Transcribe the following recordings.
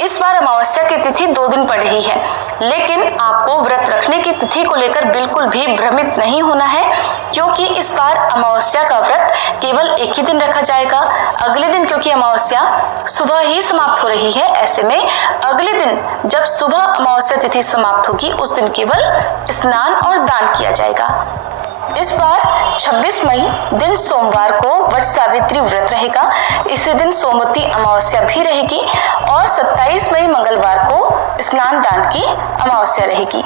इस बार अमावस्या की तिथि 2 दिन पड़ रही है, लेकिन आपको व्रत रखने की तिथि को लेकर बिल्कुल भी भ्रमित नहीं होना है, क्योंकि इस बार अमावस्या का व्रत केवल एक ही दिन रखा जाएगा। अगले दिन क्योंकि अमावस्या सुबह ही समाप्त हो रही है, ऐसे में अगले दिन जब सुबह अमावस्या तिथि समाप्त होगी उस दिन केवल स्नान और दान किया जाएगा। इस बार 26 मई दिन सोमवार को वट सावित्री व्रत रहेगा। इसी दिन सोमवती अमावस्या भी रहेगी और 27 मई मंगलवार को स्नान दान की अमावस्या रहेगी।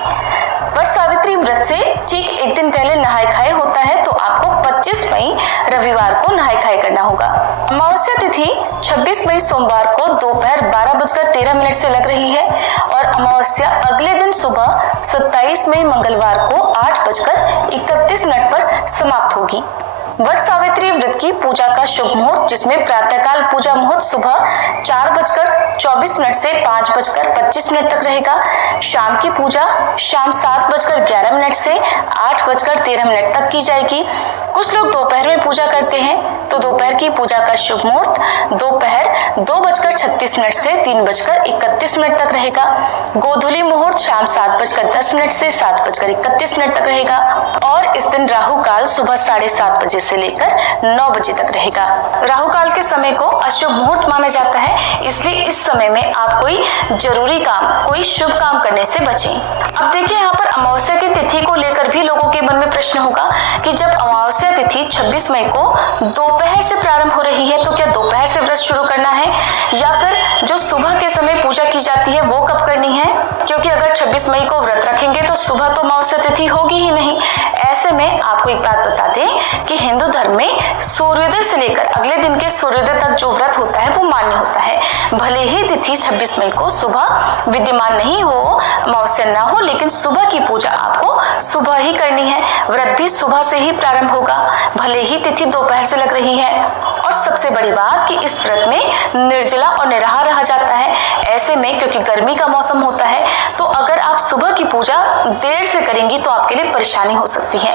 वट सावित्री व्रत से ठीक एक दिन पहले नहाय खाए होता है, तो आपको 25 मई रविवार को नहाय खाए करना होगा। अमावस्या तिथि 26 मई सोमवार को दोपहर 12:13 से लग रही है और अमावस्या अगले दिन सुबह 27 मई मंगलवार को 8:31 पर समाप्त होगी। वट सावित्री व्रत की पूजा का शुभ मुहूर्त, जिसमें प्रातःकाल पूजा मुहूर्त सुबह 4:24 से 5:25 तक रहेगा। शाम की पूजा शाम 7:11 से 8:13 तक की जाएगी। कुछ लोग दोपहर में पूजा करते हैं, तो दोपहर की पूजा का शुभ मुहूर्त दोपहर 2:36 से 3:31 तक रहेगा। गोधूली मुहूर्त शाम 7:10 से 7:31 तक रहेगा और इस दिन राहु काल सुबह 7:30 बजे से लेकर 9 बजे तक रहेगा। राहु काल के समय को अशुभ मुहूर्त माना जाता है, इसलिए इस समय में आप कोई जरूरी काम, कोई शुभ काम करने से बचें। अब देखिए, यहाँ पर अमावस्या की तिथि को लेकर भी लोगों के मन में प्रश्न होगा कि जब अमावस्या तिथि 26 मई को दोपहर से प्रारंभ हो रही है, तो क्या दोपहर से व्रत शुरू करना है या फिर जो सुबह के समय पूजा की जाती है वो कब करनी है? क्योंकि अगर 26 मई को व्रत रखेंगे तो सुबह तो अमावस्या तिथि होगी ही नहीं। ऐसे में आपको एक बात बता दें कि हिंदू धर्म में सूर्योदय से लेकर अगले दिन के सूर्योदय तक जो व्रत होता है वो मान्य होता है। भले ही तिथि 26 मई को सुबह विद्यमान नहीं हो, अमावस्या ना हो, लेकिन सुबह की पूजा आपको सुबह ही करनी है। व्रत भी सुबह से ही प्रारंभ होगा, भले ही तिथि दोपहर से लग रही है। और सबसे बड़ी बात कि इस व्रत में निर्जला और निराहार रहा जाता है। ऐसे में क्योंकि गर्मी का मौसम होता है, तो अगर आप सुबह की पूजा देर से करेंगी तो आपके लिए परेशानी हो सकती है,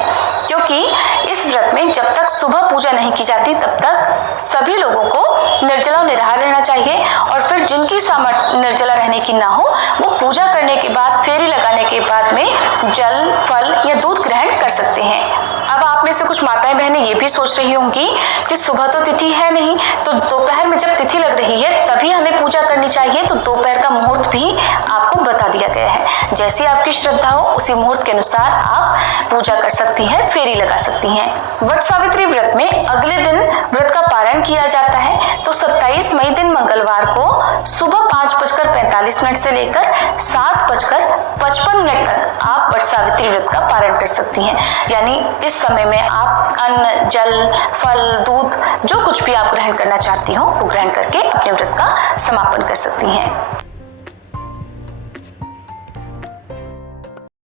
क्योंकि इस व्रत में जब तक सुबह पूजा नहीं की जाती तब तक सभी लोगों को निर्जला और निराहार रहना चाहिए। और फिर जिनकी सामर्थ्य निर्जला रहने की ना हो, वो पूजा करने के बाद, फेरी लगाने के बाद में जल, फल या दूध ग्रहण कर सकते हैं। अब आप में से कुछ माताएं बहनें ये भी सोच रही होंगी कि सुबह तो तिथि है नहीं, तो दोपहर में जब तिथि लग रही है तभी हमें पूजा करनी चाहिए। तो दोपहर का मुहूर्त भी आपको बता दिया गया है। जैसी आपकी श्रद्धा हो उसी मुहूर्त के अनुसार आप पूजा कर सकती हैं, फेरी लगा सकती हैं। वट सावित्री व्रत में अगले दिन व्रत का पारण किया जाता है, तो 27 मई दिन मंगलवार को सुबह 5:45 से लेकर 7:55 तक आप वट सावित्री व्रत का पारण कर सकती हैं। यानी इस समय में आप अन्न, जल, फल, दूध जो कुछ भी आप ग्रहण करना चाहती हो वो ग्रहण करके अपने व्रत का समापन कर सकती हैं।